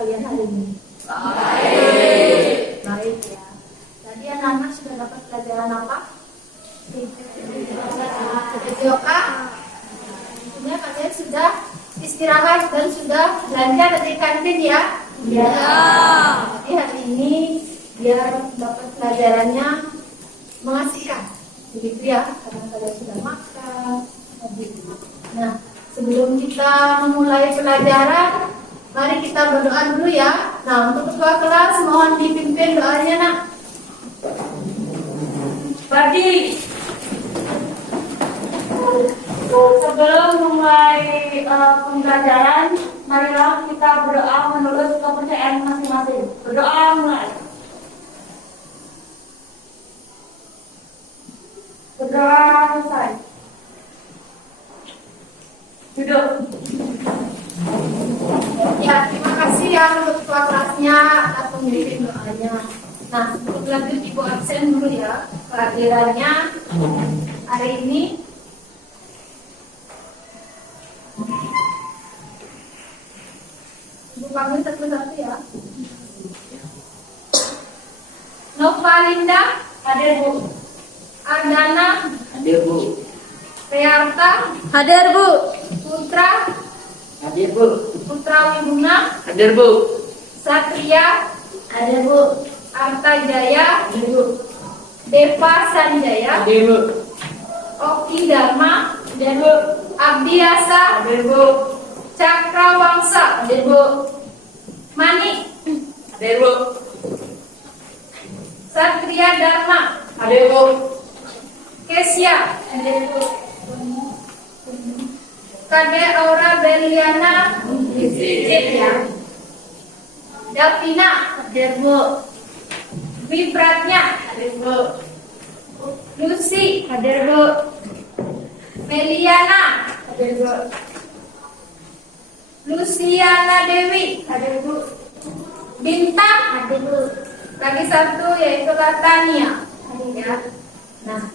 kalian hari ini? Baik. Baik ya. Tadi anak-anak sudah dapat pelajaran apa? Yoga. Tentunya kalian sudah istirahat dan sudah belanja dari kantin ya? Ya. Jadi hari ini biar dapat pelajarannya mengasihkan. Begitu ya, karena kalian sudah makan. Nah, sebelum kita memulai pelajaran, mari kita berdoa dulu ya. Nah, untuk ketua kelas mohon dipimpin doanya, Nak. Pagi. Sebelum memulai pembelajaran, marilah kita berdoa menurut kepercayaan masing-masing. Berdoa mulai. Berdoa selesai. Duduk. Ya, terima kasih ya untuk ketua kelasnya atas pemimpin doanya. Nah, untuk lanjut Ibu absen dulu ya. Pelajarannya hari ini Ibu panggil satu-satu ya. Novalinda, Hadir, Bu. Ardana, Hadir, Bu. Reyarta, Hadir, Bu. Putra, Hadir, Bu. Putra Wibuna, Hadir, Bu. Satria, Hadir, Bu. Arta Jaya, Hadir, Bu. Deva Sanjaya, Hadir, Bu. Oki Dharma, Hadir, Bu. Abdiasa, Hadir, Bu. Cakrawangsa, Hadir, Bu. Mani, Hadir, Bu. Satria Dharma, Hadir, Bu. Kesia, Hadir, Bu. Kade Aura Beliana, ya. Davina, Hadir, Bu. Wipratnya, Hadir, Bu. Lucy, Hadir, Bu. Meliana, Hadir, Bu. Luciana Dewi, Hadir, Bu. Bintang, Hadir, Bu. lagi satu yaitu Latania. Ya. Nah,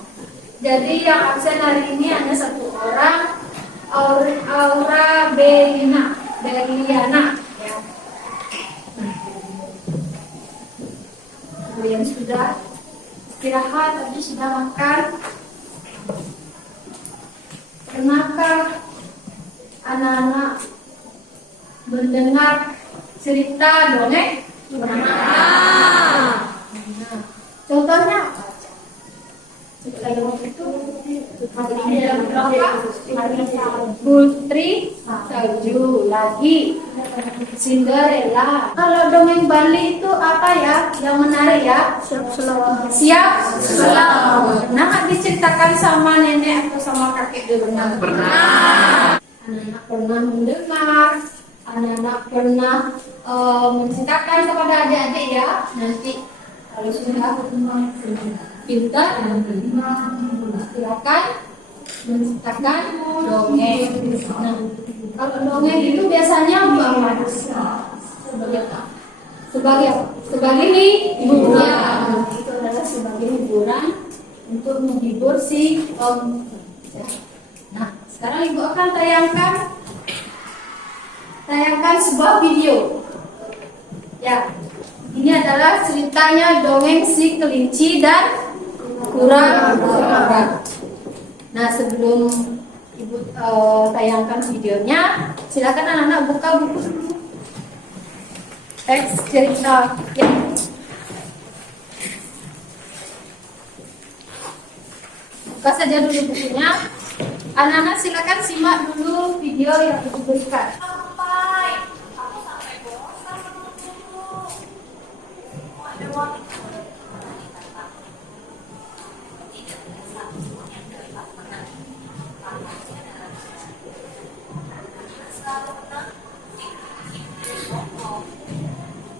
jadi yang absen hari ini hanya satu orang, Aura Beliana. Ya. Kalian sudah istirahat, tadi sudah makan. Pernahkah anak-anak mendengar cerita dongeng? Nah, contohnya apa? Cerita dongeng itu Putri Salju, lagi Cinderella. Kalau dongeng Bali itu apa ya yang menarik ya? Siap selamat. Nah, diceritakan sama nenek atau sama kakek dulu? Pernah. Anak-anak pernah mendengar, anak-anak pernah menceritakan kepada adik-adik ya. Nanti kalau sudah pintar, silakan menceritakan dongeng. Nah, kalau dongeng itu biasanya buat sebagai apa? Sebagai hiburan. Itu adalah sebagai hiburan untuk menghibur si Nah, sekarang Ibu akan tayangkan sebuah video. Ya, ini adalah ceritanya dongeng si kelinci dan kura-kura. Nah, sebelum Ibu tayangkan videonya, silakan anak-anak buka buku dulu. Teks cerita. Ya. Buka saja dulu bukunya. Anak-anak silakan simak dulu video yang Ibu berikan. Aku sampai bosan dulu. Ada waktu.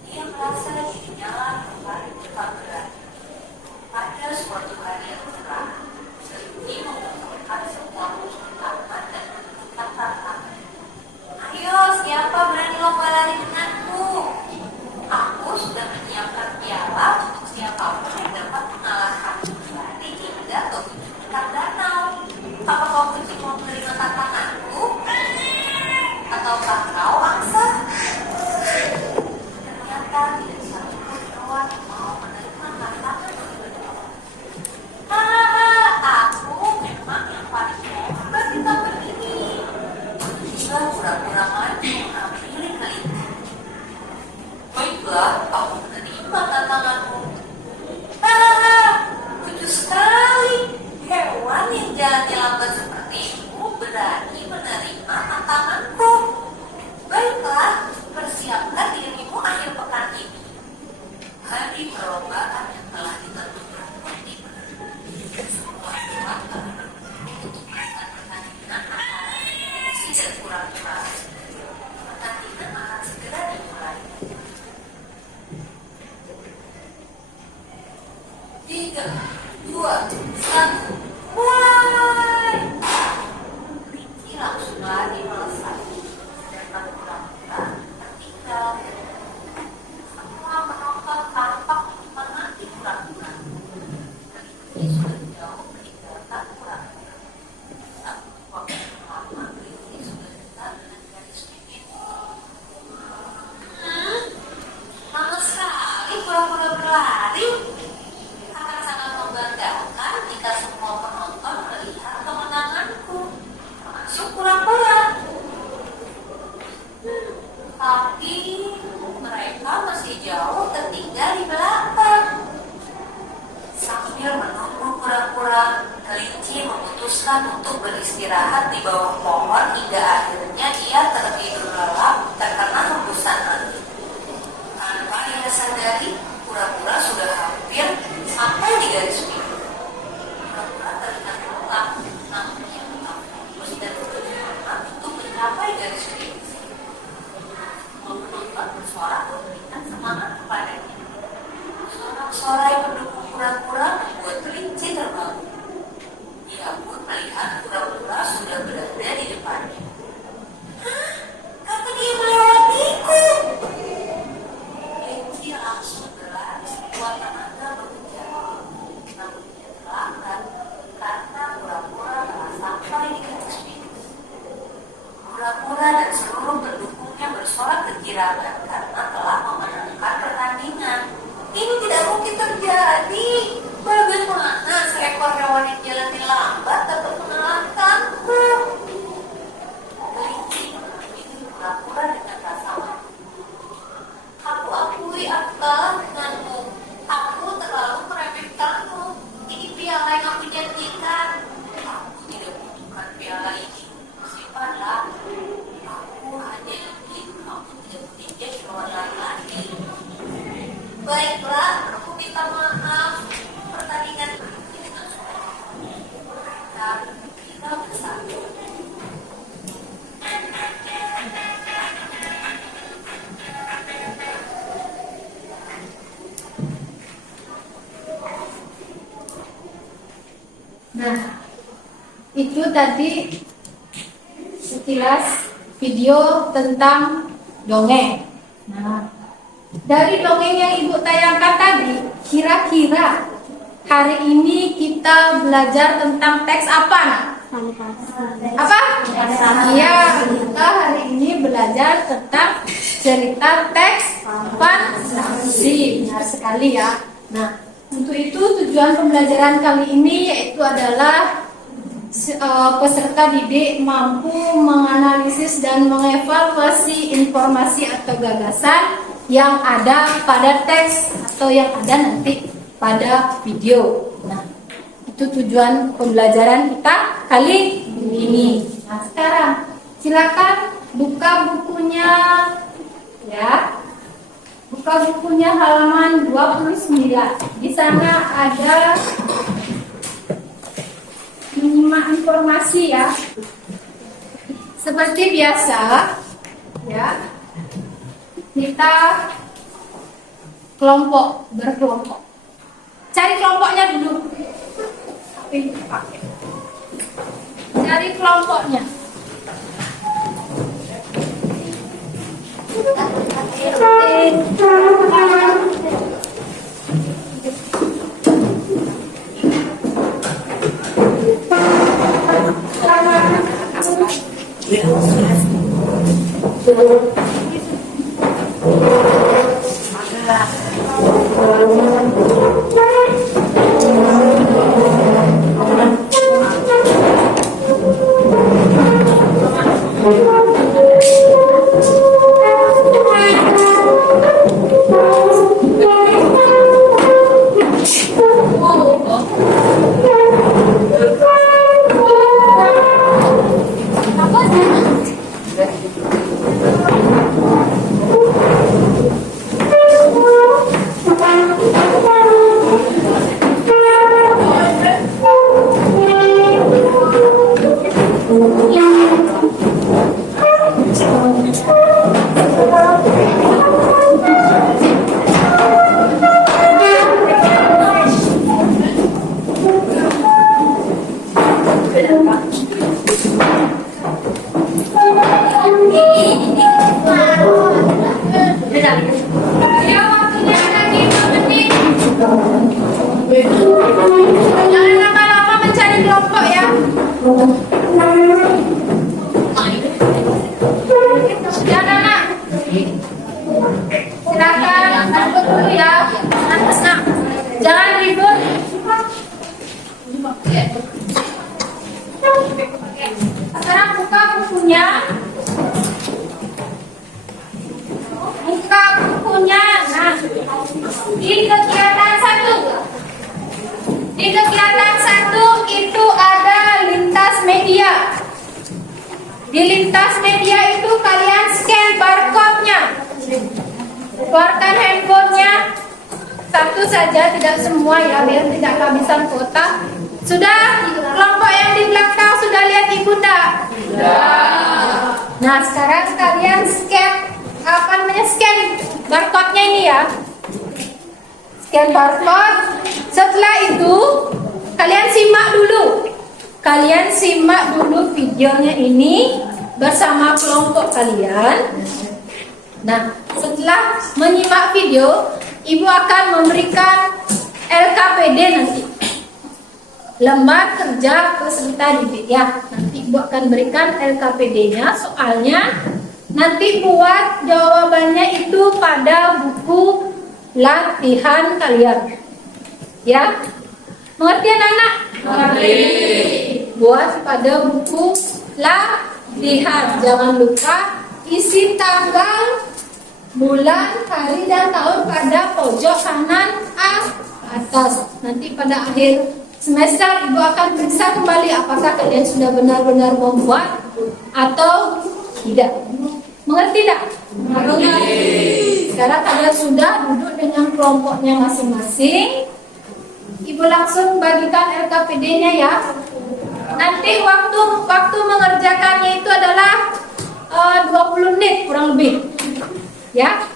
Dia merasa dirinya kembali cepat gerak. Pada suatu hari yang cerah, Selvi mengumpulkan semua musuh taman dan katakan, "Ayo, siapa berani lomba lari denganku? Aku sudah menyiapkan piala untuk siapapun yang dapat mengalahkan lari hingga ke ujung dekat danau. Apa kau kucing mau menerima tantanganku? Ataukah kau angsa?" Alhamdulillah, aku menerima tantanganmu. Hahaha, lucu sekali. Hewan yang jalannya lambat sepertimu berani menerima tantanganku. Baiklah, persiapkan dirimu akhir pekan ini. Hari perlombaan yang telah ditentukan pun tiba. Semua pihak telah berkumpul untuk melakukan pertandingan antara si dan kura-kura. Pertandingan akan segera dimulai. 3, 2, 1, mulai! Kelinci langsung lari melesat, sedangkan kura-kura tertinggal. Semua penonton tampak menikmati kura-kura. Kelinci sudah jauh meninggalkan kura-kura. Satu waktu lama, kelinci sudah dekat dengan garis finish. Lama sekali kura-kura berlari. Akan sangat membanggakan jika semua penonton melihat kemenanganku, termasuk kura-kura. Tapi mereka masih jauh tertinggal di belakang. Sambil menunggu kura-kura, kelinci memutuskan untuk beristirahat di bawah pohon hingga akhirnya ia tertidur lelap terkena hembusan angin. Tanpa ia sadari, kura-kura sudah hampir sampai di garis finish. Kura-kura terlihat lelah, namun ia tetap fokus dan bersemangat untuk mencapai garis finish. Semua penonton bersorak memberikan semangat kepadanya. Sorak-sorai pendukung kura-kura membuat kelinci terbangun. Dia pun melihat kura-kura sudah berada di depannya. Hah? Kapan dia melewatiku? Kelinci langsung berlari sekuat tenaga mengejar. Namun dia terlambat karena kura-kura telah sampai di garis finish. Kura-kura dan seluruh pendukungnya bersorak kegirangan karena telah memenangkan pertandingan. Ini tidak mungkin terjadi. Bagaimana seekor hewan yang jalannya lambat dapat mengalahkanku? Kelinci mengambil kura-kura dengan rasa malu. Aku akui aku kalah denganmu. Aku terlalu meremehkanmu. Ini piala yang aku janjikan. Aku tidak membutuhkan piala ini. Simpanlah. Aku hanya ingin kamu tidak bertindak di lawan lagi. Baiklah, aku minta maaf. Pertandingan berhenti dengan suara. Kita bersatu. Nah, itu tadi sekilas video tentang dongeng. Nah, dari dongeng yang Ibu tayangkan tadi, kira-kira hari ini kita belajar tentang teks apa? Nah? Apa? Iya, kita hari ini belajar tentang cerita teks fantasi. Benar sekali ya. Nah, untuk itu tujuan pembelajaran kali ini yaitu adalah peserta didik mampu menganalisis dan mengevaluasi informasi atau gagasan yang ada pada teks atau yang ada nanti pada video. Nah, itu tujuan pembelajaran kita kali ini. Nah, sekarang silakan buka bukunya ya. Buka bukunya halaman 29. Di sana ada menyimak informasi ya. Seperti biasa ya. Kita berkelompok. Cari kelompoknya dulu. Cari kelompoknya. sudah. Ya, waktunya lagi 2 menit. Jangan lama-lama mencari kelompok ya. Sudah anak. Silakan duduk dulu ya. Anak-anak. Jangan ribut. Sekarang buka bukunya. Buka bukunya. Nah, di kegiatan 1. Di kegiatan 1 itu ada lintas media. Di lintas media itu kalian scan barcode-nya. Keluarkan handphonenya. Satu saja, tidak semua ya, biar tidak kehabisan kuota. Sudah, kelompok yang di belakang sudah lihat ibu enggak? Sudah. Nah, sekarang kalian scan, scan barcode-nya ini ya. Scan barcode. Setelah itu, kalian simak dulu. Kalian simak dulu videonya ini bersama kelompok kalian. Nah, setelah menyimak video, ibu akan memberikan LKPD nanti. Lembar kerja peserta didik ya. Nanti ibu akan berikan LKPD-nya. Soalnya nanti buat jawabannya itu pada buku latihan kalian. Ya. Mengerti anak-anak? Mengerti. Buat pada buku latihan. Jangan lupa isi tanggal, bulan, hari dan tahun pada pojok kanan atas. Nanti pada akhir semester ibu akan periksa kembali apakah kalian sudah benar-benar membuat atau tidak. Mengerti tidak? Mengerti. Sekarang kalian sudah duduk dengan kelompoknya masing-masing. Ibu langsung bagikan LKPD-nya ya. Nanti waktu mengerjakannya itu adalah 20 menit kurang lebih. Ya.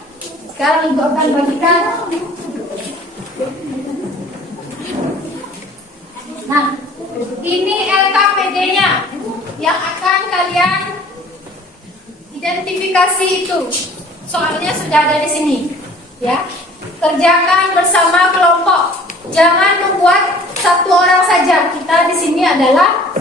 Sekarang ibu akan bagikan. Nah, ini LKPD-nya yang akan kalian identifikasi itu. Soalnya sudah ada di sini. Ya. Kerjakan bersama kelompok. Jangan membuat satu orang saja. Kita di sini adalah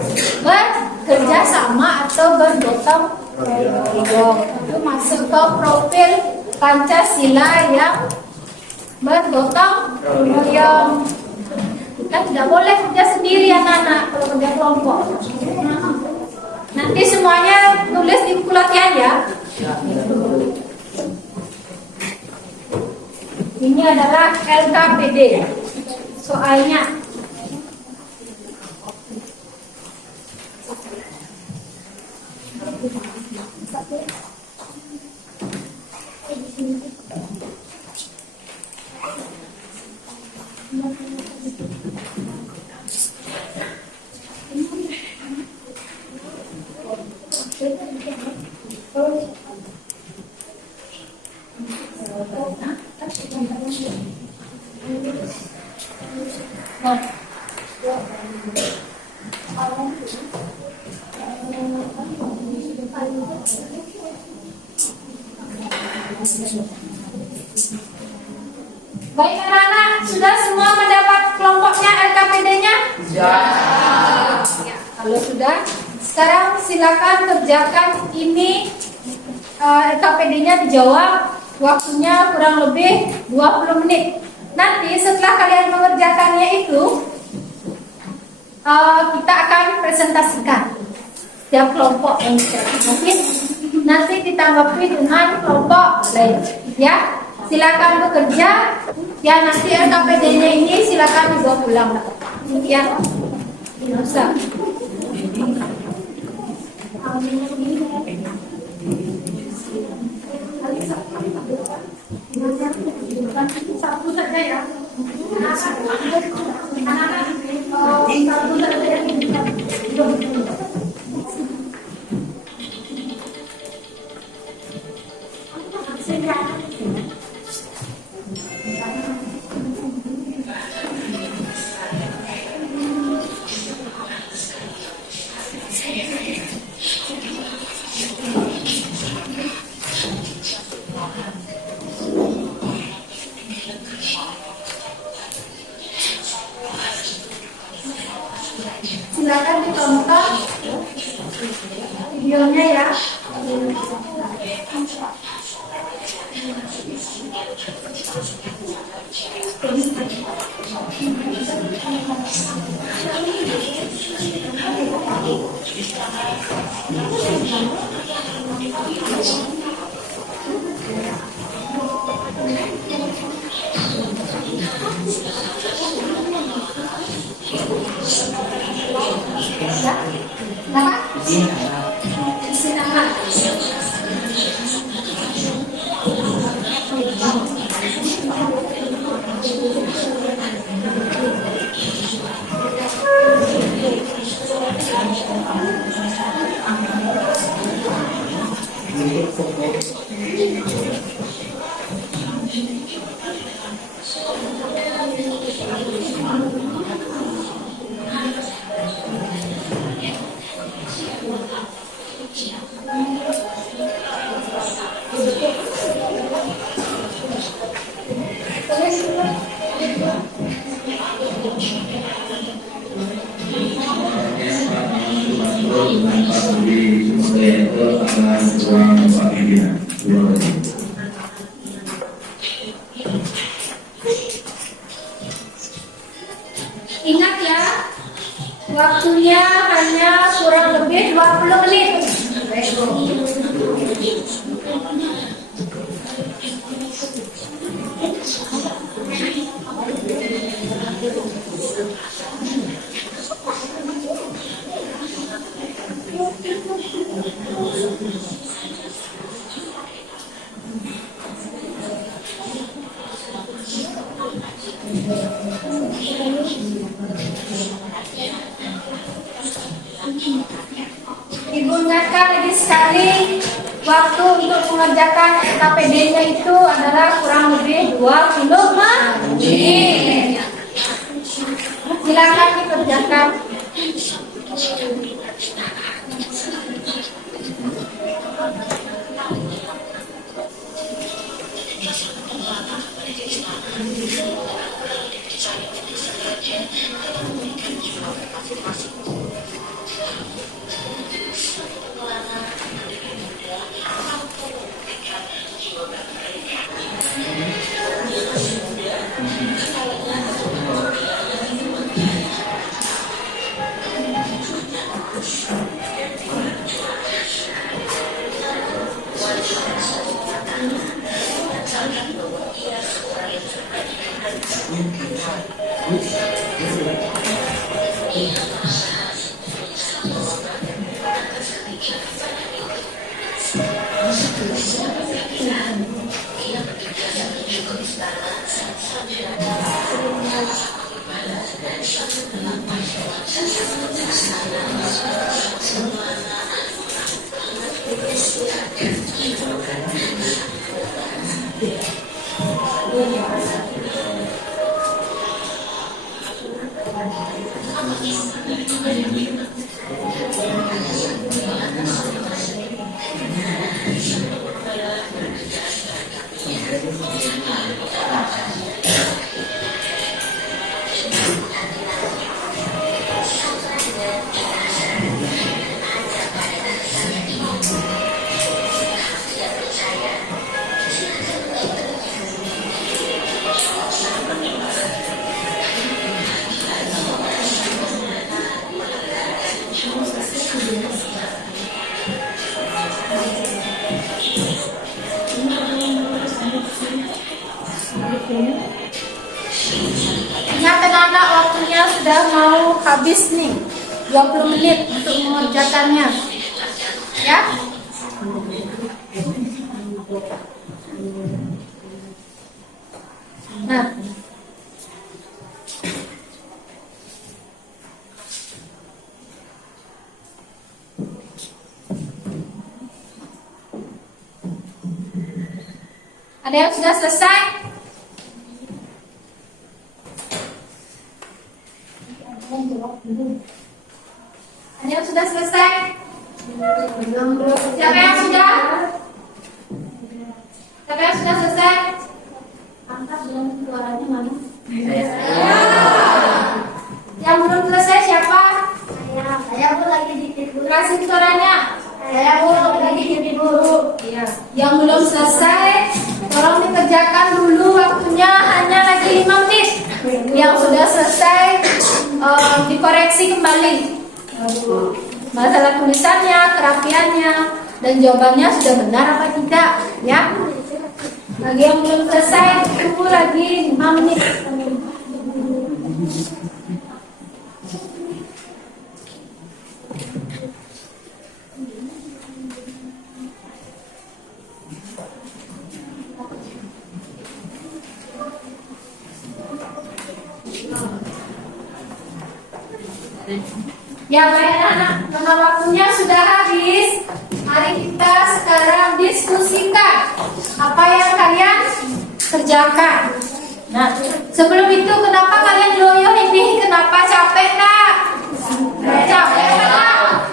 bekerja sama atau bergotong royong. Itu masuk ke profil Pancasila yang bergotong royong. Kita tidak boleh kerja sendiri anak-anak kalau kerja kelompok. Nanti semuanya tulis di buku latihan ya. Ini adalah LKPD. Soalnya baik anak-anak, sudah semua mendapat kelompoknya LKPD-nya? Ya. Kalau sudah, sekarang silakan kerjakan ini. LKPD-nya dijawab. Waktunya kurang lebih 20 menit. Nanti setelah kalian mengerjakannya itu, kita akan presentasikan setiap kelompok yang nanti ditanggapi dengan kelompok lain. Ya, silakan bekerja. Ya, nanti LKPD-nya ini silakan dibawa pulang. Ya, tidak usah. Satu saja ya. Satu saja. videonya ya. Nama? Isi nama. Dengan Pak Budi Sumodayanto akan ruang Pak pimpinan. Terima kasih. Ingat ya, waktunya hanya kurang lebih 20 menit. Ibu ingatkan lagi sekali, waktu untuk mengerjakan KPD-nya itu adalah kurang lebih 20 menit. Silakan dikerjakan. Ingat anak-anak, waktunya sudah mau habis nih, 20 menit untuk mengerjakannya. Ya? Nah. Ada yang sudah selesai? Ada yang sudah selesai? Siapa yang sudah? Siapa yang sudah selesai? Angkat dengan suaranya mana? Yang belum selesai siapa? Saya pun lagi dikit. Kasih suaranya. Saya Bu, lagi Ibu. Iya. Yang belum selesai, tolong dikerjakan dulu, waktunya hanya lagi 5 menit. Yang sudah selesai, dikoreksi kembali. Masalah tulisannya, kerapiannya, dan jawabannya sudah benar apa tidak, ya. Bagi yang belum selesai, tunggu lagi 5 menit. Ya baik anak, karena waktunya sudah habis, mari kita sekarang diskusikan apa yang kalian kerjakan. Nah, sebelum itu kenapa kalian loyo ini? Kenapa capek enggak? Capek enggak?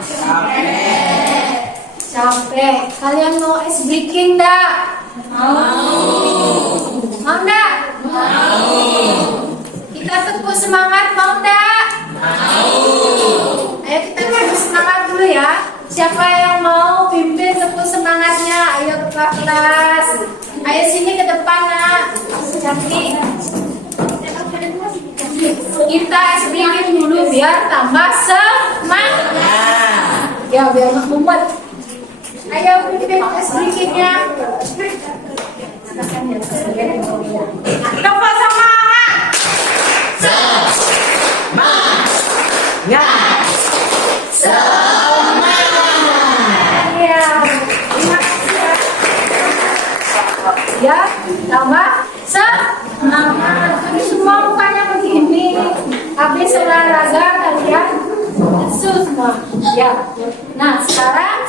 Capek. Kalian mau ice breaking enggak? Mau enggak? Kita tepuk semangat, mau enggak? Ayo kita tepuk semangat dulu ya. Siapa yang mau pimpin tepuk semangatnya? Ayo ke kelas. Ayo sini ke depan nak. Cantik. Kita sedikit dulu biar tambah semangat. Ya biar nggak mumet. Ayo pimpin sedikitnya. Tepuk semangat. Semangat. Ya, terima kasih ya. Tambah semangat. Jadi semua mukanya begini. Habis olahraga kalian lesu semua. Ya. Nah sekarang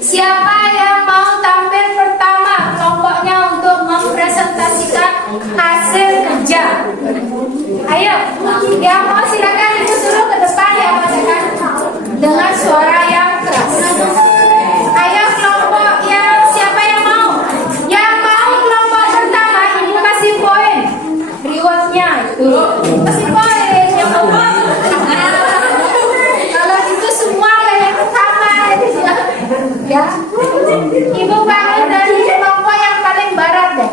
siapa yang mau tampil pertama kelompoknya untuk mempresentasikan hasil kerja? Ayo, yang mau silakan itu suruh ke depan ya bacakan dengan suara yang keras. Ayo kelompok yang siapa yang mau? Yang mau kelompok pertama ibu kasih poin rewardnya itu. Kasih poin yang mau. Kalau itu semua kayak pertama ya. Ibu bangun dari kelompok yang paling barat deh.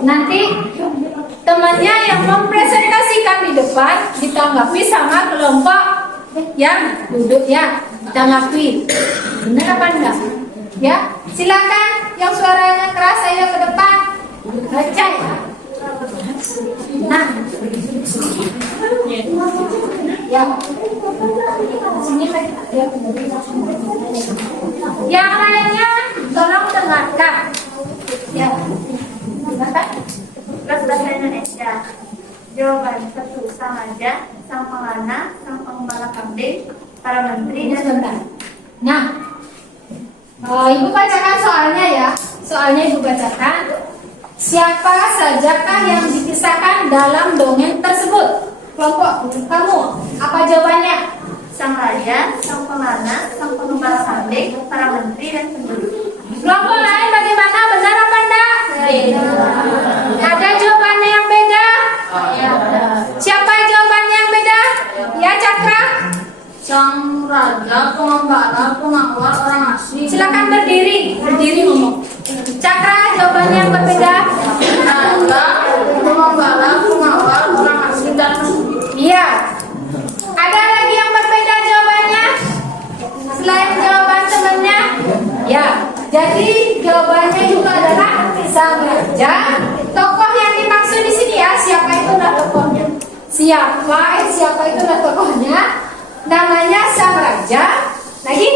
Nanti temannya yang mempresentasikan di depan ditanggapi sama kelompok yang duduk ya, ditanggapi. Benar apa enggak? Ya, silakan yang suaranya keras ayo ke depan. Baca ya. Nah. Ya. Sini ya. Yang lainnya tolong dengarkan. Ya. Dengarkan. Kelas bahasa Indonesia. Jawaban satu sama aja, sang pengana, sang pengembala kambing, para menteri dan Sebentar. Nah, ibu bacakan soalnya ya. Soalnya ibu bacakan. Siapa sajakah yang dikisahkan dalam dongeng tersebut? Kelompok kamu, apa jawabannya? sang raja, sang pengana, sang pengembala kambing, para menteri dan penduduk. Kelompok lain bagaimana? Benar apa enggak? Ada jawabannya yang beda? Siapa jawabannya yang beda? Ya Cakra? Sang raja, pengembala, pengawal orang asing. Silakan berdiri ngomong. Cakra jawabannya yang berbeda? Raja, pengembala, pengawal orang asing dan Iya. Ada lagi yang berbeda jawabannya? Selain jawaban temannya? Ya. Jadi jawabannya juga adalah sang raja. Tokoh yang dimaksud di sini ya, siapa itulah tokohnya? Siapa itulah tokohnya? Namanya sang raja. Lagi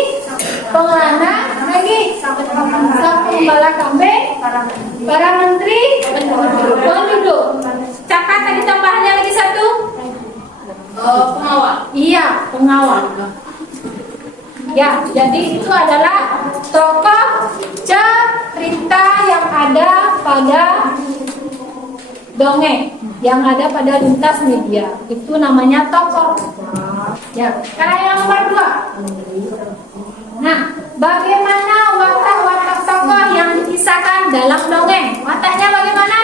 pengana, lagi sang pengembala kambing, para menteri, penduduk. Cakap tadi tambahannya lagi satu. pengawal. Iya, pengawal. Ya, jadi itu adalah tokoh cerita yang ada pada dongeng, yang ada pada lintas media. Itu namanya tokoh. Ya, sekarang yang nomor 2. Nah, bagaimana watak-watak tokoh yang dikisahkan dalam dongeng? Wataknya bagaimana?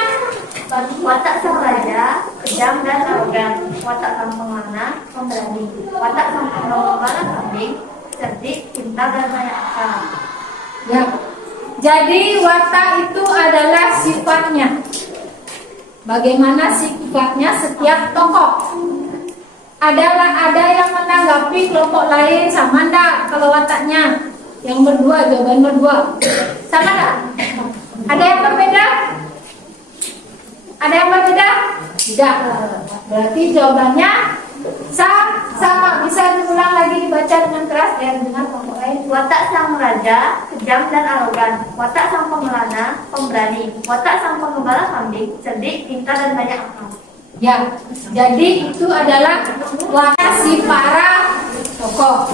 Watak sang raja, kejam dan arogan. Watak sang pengana, pemberani. Watak sang pengembala kambing, cerdik, pintar, dan banyak akal. Ya. Jadi watak itu adalah sifatnya. Bagaimana sifatnya setiap tokoh? Ada yang menanggapi kelompok lain sama enggak kalau wataknya? Yang berdua, jawaban berdua. Sama enggak? Ada yang berbeda? Ada yang berbeda? Tidak. Berarti jawabannya sama. Bisa diulang lagi, dibaca dengan keras dan dengan kelompok lain. Watak sang raja, kejam dan arogan. Watak sang pemelana, pemberani. Watak sang pengembala kambing, cerdik, pintar, dan banyak akal. Ya, jadi itu adalah watak si para tokoh.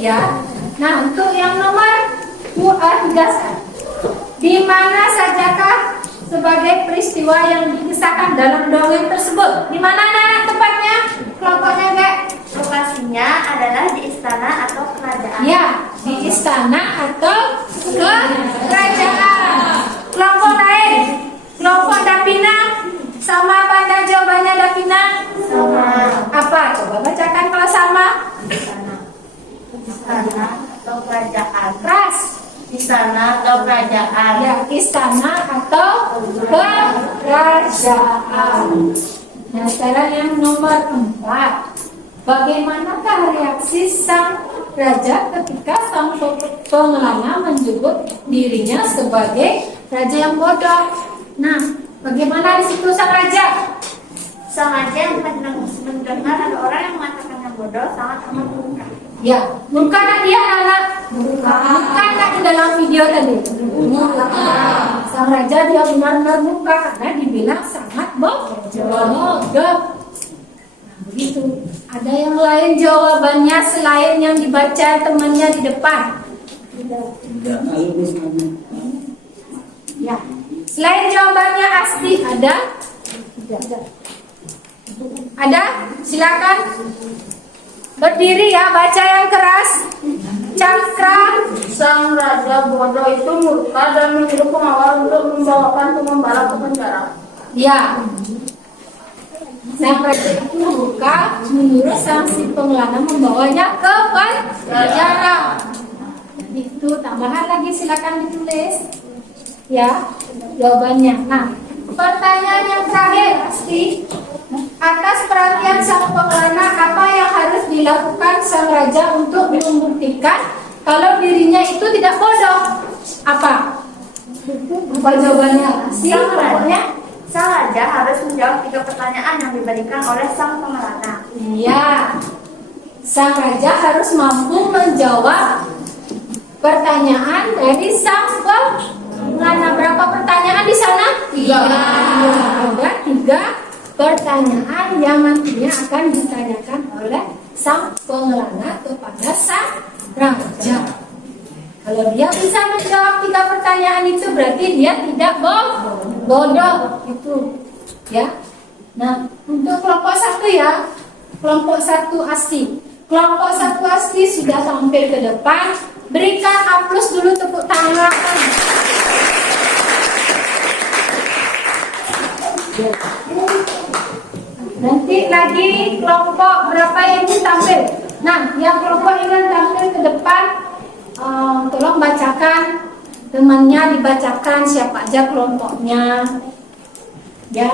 Ya. Nah, untuk yang nomor 3, di mana sajakah sebagai peristiwa yang dikisahkan dalam dongeng tersebut? Di mana anak tempatnya? Kelompoknya enggak? Lokasinya adalah di istana atau kerajaan. Ya, di istana atau kerajaan. Kelompok lain, kelompok Dapina, sama apa anda jawabannya Dapina? Sama. Apa? Coba bacakan kalau sama. Istana atau kerajaan. Keras. Istana atau kerajaan. Ya, istana atau kerajaan. Nah, sekarang yang nomor 4. Bagaimanakah reaksi sang raja ketika sang pengelana menyebut dirinya sebagai raja yang bodoh? Nah, bagaimana di situ sang raja? Sang raja yang mendengar ada orang yang mengatakan yang bodoh sangat amat murka. Ya, murka nak dia anak? Murka nak di dalam video tadi? Murka. Sang raja dia benar-benar murka karena dibilang sangat bodoh. Nah, begitu. Ada yang lain jawabannya selain yang dibaca temannya di depan? Ya. Selain jawabannya Asti ada? Ada? Silakan. Berdiri ya, baca yang keras. Cakra. Sang raja bodoh itu murka dan menyuruh pengawal untuk membawakan pengembala ke penjara. Ya. Sang raja itu murka menyuruh sang si pengelana membawanya ke penjara. Itu tambahan lagi, silakan ditulis. Ya, jawabannya. Nah, pertanyaan yang terakhir pasti atas perhatian sang pengelana, apa yang harus dilakukan sang raja untuk membuktikan kalau dirinya itu tidak bodoh? Apa? Apa jawabannya? Sang raja harus menjawab 3 pertanyaan yang diberikan oleh sang pengelana. Iya. Sang raja harus mampu menjawab pertanyaan dari sang pengelana. Berapa pertanyaan di sana? 3. Ada 3 pertanyaan yang nantinya akan ditanyakan oleh sang pengelana kepada sang raja. Kalau dia bisa menjawab 3 pertanyaan itu berarti dia tidak bodoh itu, ya. Nah, untuk kelompok 1 ya, kelompok 1 Asti. Kelompok 1 Asti sudah tampil ke depan. Berikan aplaus dulu, tepuk tangan. Nanti lagi kelompok berapa yang ingin tampil? Nah, yang kelompok ingin tampil ke depan, tolong bacakan, temannya dibacakan siapa aja kelompoknya. Ya,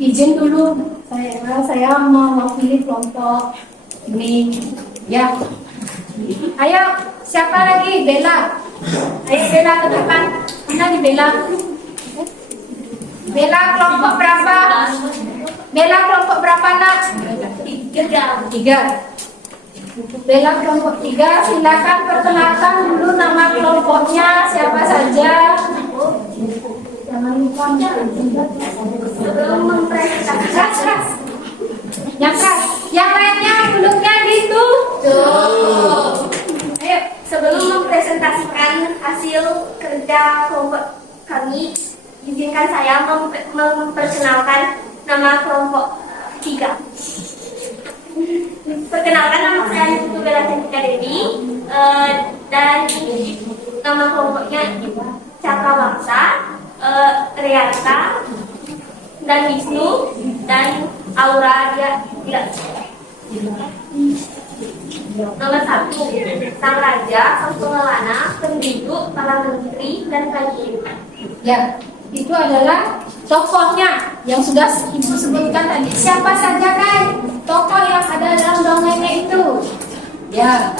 izin dulu, saya mewakili kelompok ini. Ya, ayo siapa lagi? Bella. Ayo Bella ke depan. Mana di Bella? Bella kelompok berapa? Bella kelompok berapa nak? 3. Bella kelompok 3. Silakan perkenalkan dulu nama kelompoknya siapa saja. Jangan lupa Sebelum mempresentasikan, yang keras. Yang lainnya mulutnya ditutup. ayo sebelum mempresentasikan hasil kerja kelompok kami, izinkan saya memperkenalkan nama kelompok 3. Perkenalkan, nama saya Putu Bella Cantika Dewi, dan nama kelompoknya Cakrawangsa, Riata, dan Wisnu, dan Aura. Dia tidak. Nomor 1, sang raja, sang pengelana, penduduk, para menteri, dan prajurit. Ya, itu adalah tokohnya yang sudah Ibu sebutkan tadi. Siapa saja kan tokoh yang ada dalam dongengnya itu? Ya,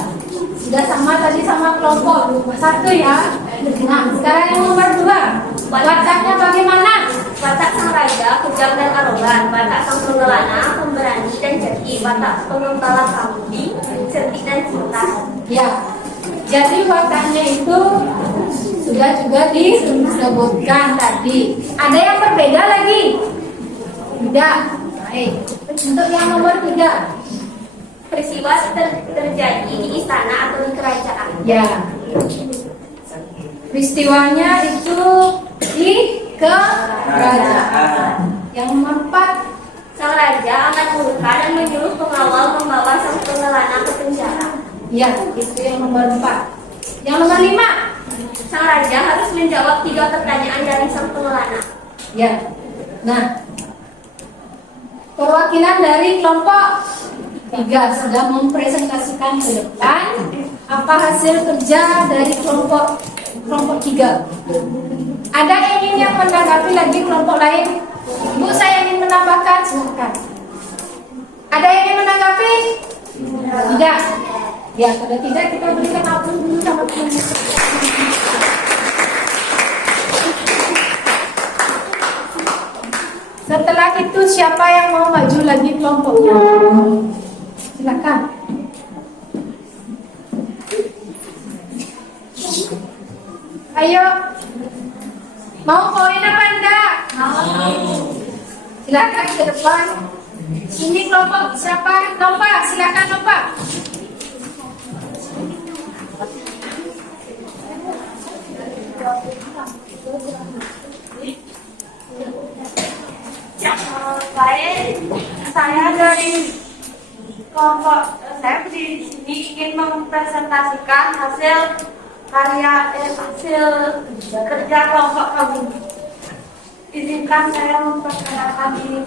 sudah sama tadi sama kelompok 1 ya. Nah, sekarang yang nomor 2, wataknya bagaimana? Watak sang raja, kejam dan arogan. Watak sang pengelana, pemberani dan cerdik. Watak pengembala kambing, cerdik dan cinta. Ya, jadi wataknya itu sudah juga disebutkan tadi. Ada yang berbeda lagi? Tidak. Baik. Untuk yang nomor 3. Peristiwa terjadi di istana atau di kerajaan. Ya. Peristiwanya itu di kerajaan. Yang nomor 4. Sang raja akan murka dan menyuruh pengawal membawa sang pengelana ke penjara. Ya, itu yang nomor 4. Yang nomor 5. Sang raja harus menjawab 3 pertanyaan dari sang pengelana. Ya. Nah, perwakilan dari kelompok 3 sudah mempresentasikan ke depan apa hasil kerja dari kelompok 3. Ada yang menanggapi lagi kelompok lain? Bu, saya ingin menambahkan, silakan. Ada yang ingin menanggapi? Tidak. Ya, kalau tidak kita berikan aplaus dulu sama teman-teman. Setelah itu siapa yang mau maju lagi kelompoknya? Silakan. Ayo. Mau koin apa enggak? Silakan ke depan. Ini kelompok siapa? Lompat, silakan lompat. Baik, saya dari kelompok saya di sini ingin mempresentasikan hasil kerja kelompok kami. Izinkan saya memperkenalkan diri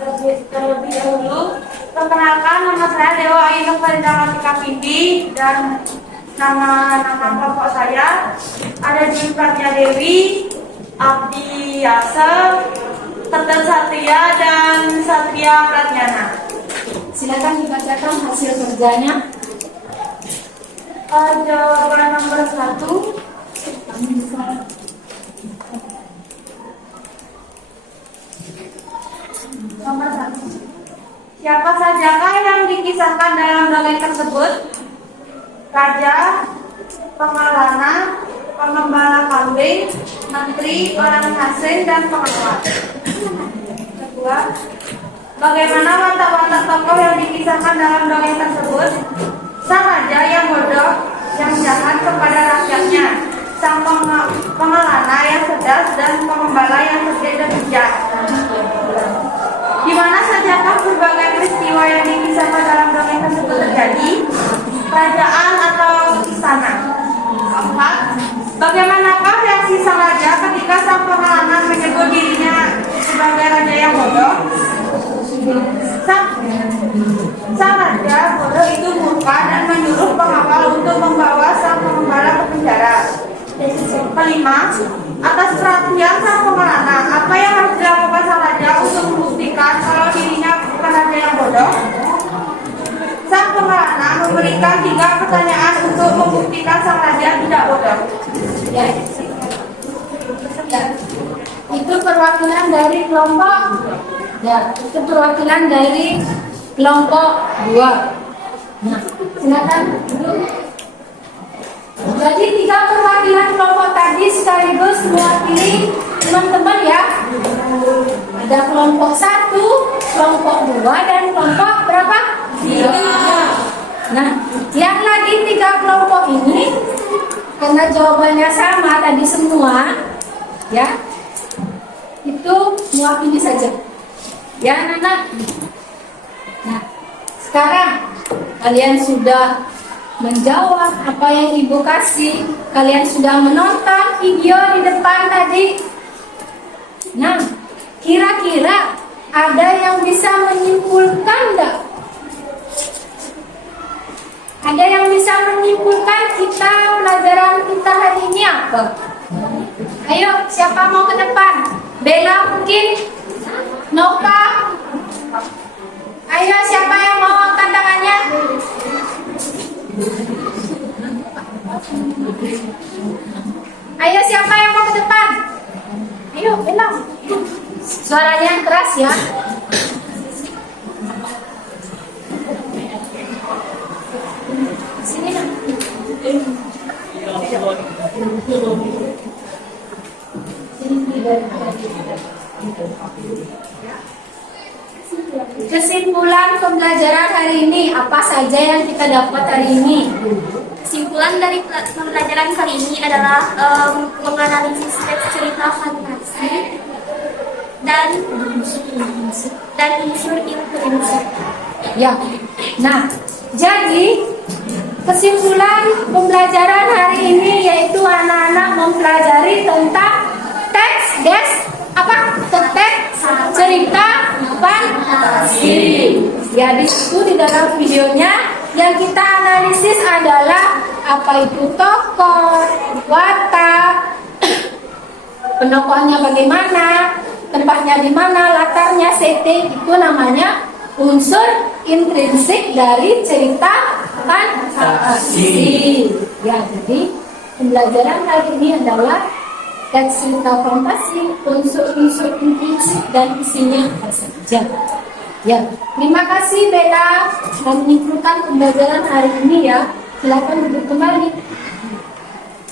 terlebih dahulu. Perkenalkan, nama saya Dewa Ainur Farida Latika Pindi dan nama kelompok saya ada di Pratnya Dewi, Abdi Yasser, Tetel Satria dan Satria Pratnyana. Silakan dibacakan hasil kerjanya. Jawaban nomor 1. Nomor 1. Siapa sajakah yang dikisahkan dalam dongeng tersebut? Raja, pengelana, pengembala kambing, menteri, orang asing, dan pengawal. Kedua, bagaimana watak-watak tokoh yang dikisahkan dalam dongeng tersebut? Sang raja yang bodoh, yang jahat kepada rakyatnya, sang pengelana yang cerdas, dan pengembala yang cerdik dan bijak. Di mana sajakah berbagai peristiwa yang dikisahkan dalam dongeng tersebut terjadi? Kerajaan atau istana? Keempat, bagaimanakah reaksi sang raja ketika sang pengelana menyebut dirinya sebagai raja yang bodoh? Sang raja bodoh itu murka dan menyuruh pengawal untuk membawa sang pengembala ke penjara. Kelima, atas perhatian sang pengelana, apa yang harus dilakukan sang raja untuk membuktikan kalau dirinya bukan raja yang bodoh? Sang pengelana memberikan 3 pertanyaan untuk membuktikan sang raja tidak bodoh. Ya. Itu perwakilan dari kelompok. Ya, itu perwakilan dari kelompok 2. Nah, silakan duduk. Jadi 3 perwakilan kelompok tadi sekaligus mewakili teman-teman ya. Ada kelompok 1, kelompok 2, dan kelompok berapa? 3. Nah, yang lagi 3 kelompok ini karena jawabannya sama tadi semua, ya, itu mewakili saja. Ya, anak-anak. Nah, sekarang kalian sudah menjawab apa yang Ibu kasih. Kalian sudah menonton video di depan tadi. Nah, kira-kira ada yang bisa menyimpulkan enggak? Ada yang bisa menyimpulkan pelajaran kita hari ini apa? Ayo, siapa mau ke depan? Bella mungkin? Nova? Ayo, siapa yang mau angkat tangannya? Ayo, siapa yang mau ke depan? Ayo, Bella. Suaranya yang keras ya. Sini nak. Kesimpulan pembelajaran hari ini, apa saja yang kita dapat hari ini? Kesimpulan dari pembelajaran kali ini adalah menganalisis teks cerita fantasi dan unsur intrinsik. Ya. Nah, jadi kesimpulan pembelajaran hari ini yaitu anak-anak mempelajari tentang teks cerita fantasi. Ya, di situ di dalam videonya yang kita analisis adalah apa itu tokoh, watak, penokohnya bagaimana, tempatnya di mana, latarnya, setting, itu namanya unsur intrinsik dari cerita fantasi. Ya, jadi pembelajaran hari ini adalah teks cerita fantasi, unsur-unsur intrinsik dan isinya apa saja. Ya, terima kasih Bella sudah menyimpulkan pembelajaran hari ini ya. Silakan duduk kembali.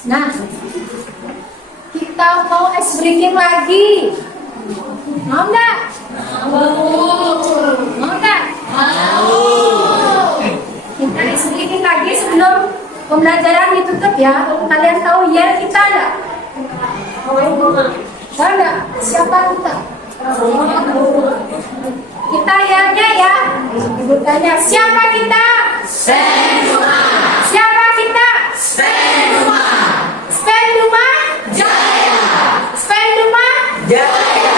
Nah, kita mau ice breaking lagi. Mau nggak? Mau nggak? Kita ice breaking lagi sebelum pembelajaran ditutup ya. Kalian tahu ya kita nggak? Tahu nggak? Siapa kita? Kita lihatnya ya. Sebutannya siapa kita? Spenduma. Siapa kita? Spenduma. Spenduma Jaya. Spenduma Jaya.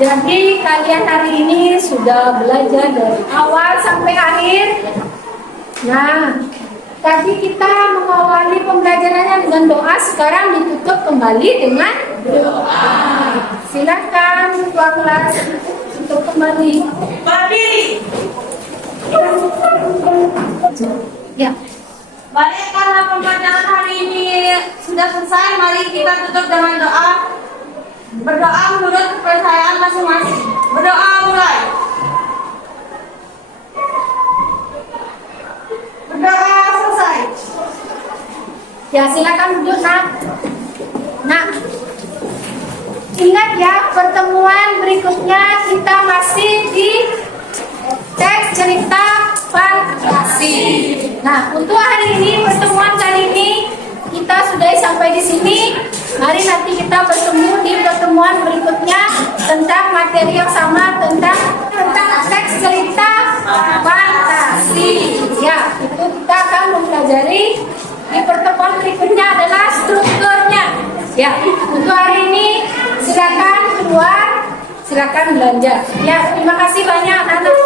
Jadi kalian hari ini sudah belajar dari awal sampai akhir. Nah, tadi kita mengawali pembelajarannya dengan doa, sekarang ditutup kembali dengan doa. Silakan ketua kelas tutup kembali. Berdiri. Ya. Baik, karena pembelajaran hari ini sudah selesai, mari kita tutup dengan doa. Berdoa menurut kepercayaan masing-masing. Berdoa mulai. Berdoa selesai. Ya, silakan duduk, Nak. Nah, ingat ya, pertemuan berikutnya kita masih di teks cerita fantasi. Nah, untuk hari ini, pertemuan kali ini kita sudah sampai di sini. Mari nanti kita bertemu di pertemuan berikutnya tentang materi yang sama, tentang teks cerita fantasi. Ya, itu kita akan mempelajari. Di pertemuan berikutnya adalah strukturnya. Ya, untuk hari ini silakan keluar, silakan belanja. Ya, terima kasih banyak anak-anak.